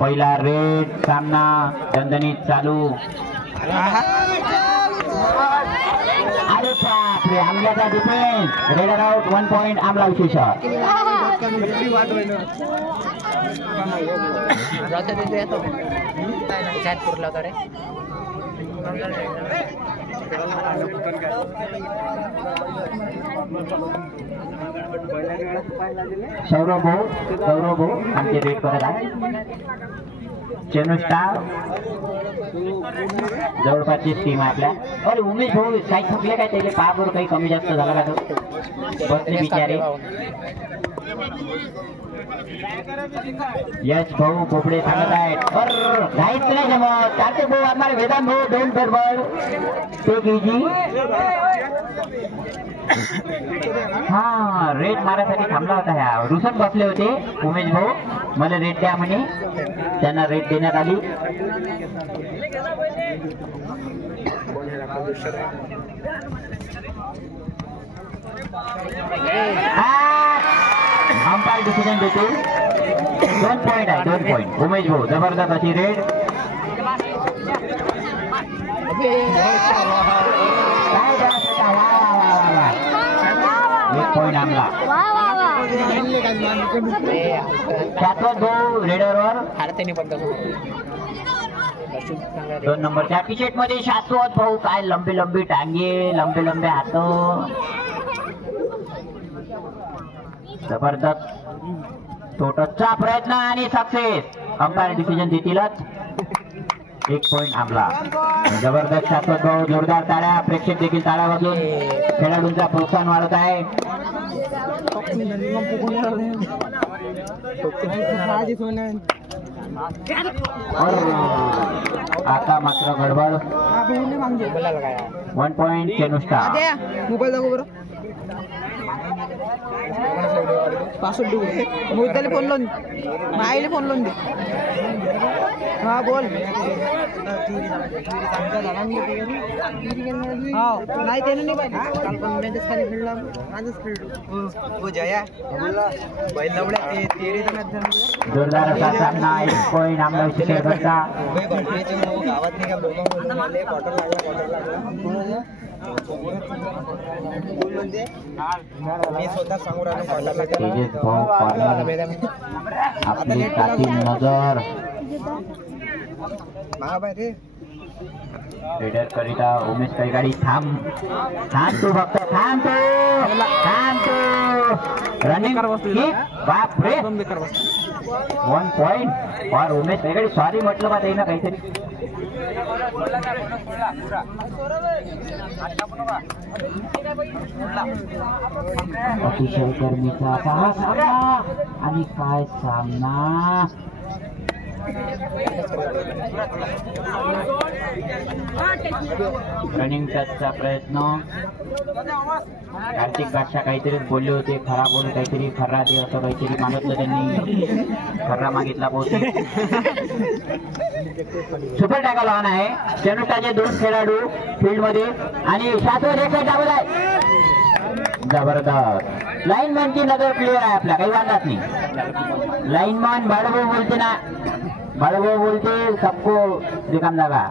पहिला रेड सामना दणदणीत चालू. अरे बापरे, आमल्याचा डिफेन्स. रेडर आउट, 1 पॉइंट आमला विशेष. सौरभ भाऊ आमचे रेड करत आहे. चेन्नई स्टार जवळपासची टीम आपल्या. अरे उमेश भाऊ काही थकले काय, त्याचे पायावर काही कमी जास्त झाला का? बसले बिचारे. यश भाऊ पोपडे सांगत आहेत. काहीच नाही जमत. कार्तिक भाऊ हमारे वेदांत भाऊ डोंट गडबड टेक इजी. हा रेड मारायसाठी थांबला होता. ह्या रुसून बसले होते उमेश भाऊ, मला रेड द्या म्हणे. त्यांना रेड देण्यात आली. अंपायर डिसिजन देतो. 2 पॉइंट आहे, 2 पॉइंट. उमेश भाऊ जबरदस्त अशी रेड. एक पॉइंट आमला. 7-2 रेडरवर. 2 नंबरच्या टी शर्ट मध्ये शाश्वत भाऊ. काय लंबे लंबे टांगे, लंबे लंबे हात. जबरदस्त तो टचचा प्रयत्न आणि सक्सेस. अंपायर डिसिजन देतीलच. 1 पॉइंट आमला. जबरदस्त शाश्वत भाऊ. जोरदार टाळ्या. प्रेक्षक देखील टाळ्या वाजून खेळाडूंचा प्रोत्साहन वाढत आहे. आता मात्र गडबड. 1 पॉइंट चेनुष्टा. पासवर्ड मुद्द्याला फोन लावून माईला फोन लावून दे. हा बोल. नाही त्यानं नाही पाहिजे. काल पण मॅचेस खाली खेळला, आजच खेळलो. हो जया बैल लावल्या ते तेरे जोरदार असा सामना. 1 पॉइंट आमला विषय करता. गावात नाही का बोलले क्वार्टर लागला. मी स्वतः सांगू राहिलो. आपली काती नजर रेडर करिता उमेश कैगाडी. थांब तू फक्त थांब तू. रनिंग बापरे. 1 पॉइंट फॉर उमेश कैगाडी. सॉरी म्हटलं बा त्यानं काहीतरी. अतिशय गरमीचा असा सामना. आणि काय सामना. रनिंग टचचा प्रयत्न. कार्तिक बादशाह काहीतरी बोलले होते. खरा बोल काहीतरी खर्रा दे असं काहीतरी मागितलं त्यांनी. खर्रा मागितला बहुतेक. सुपर टॅकल ऑन आहे. चेनुष्टाचे 2 खेळाडू फील्ड मध्ये आणि शाश्वत एक डाबल आहे. जबरदस्त. लाईनमॅनची नजर क्लिअर आहे आपल्या, काही वाटत नाही. लाईनमॅन बाळभाऊ बोलते ना, बाळभाऊ बोलते सबको रिकाम जागा.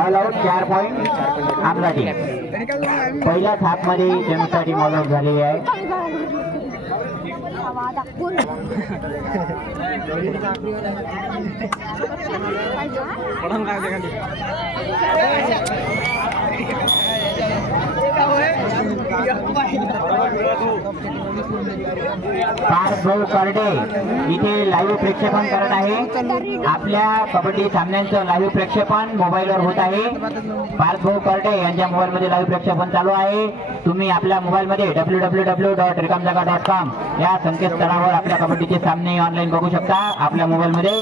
All out. 4 पॉइंट आमला टीम. पहिल्याच हाफ मध्ये चेनुष्टा टीम ऑल आउट झालेली आहे. पार्थ भाऊ करडे इथे लाईव्ह प्रेक्षेपण करत आहे. आपल्या कबड्डी सामन्यांचं लाईव्ह प्रेक्षेपण मोबाईलवर होत आहे. पार्थ भाऊ करडे यांच्या मोबाईल मध्ये लाईव्ह प्रेक्षेपण चालू आहे. तुम्ही आपल्या मोबाईल मध्ये www.rikamjaga.com या संकेतस्थळावर आपल्या कबड्डीचे सामने ऑनलाईन बघू शकता. आपल्या मोबाईल मध्ये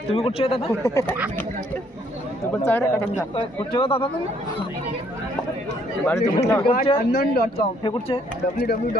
तुम्ही कुठचे येतात कुठचे होत आता तुम्ही हे कुठचे www.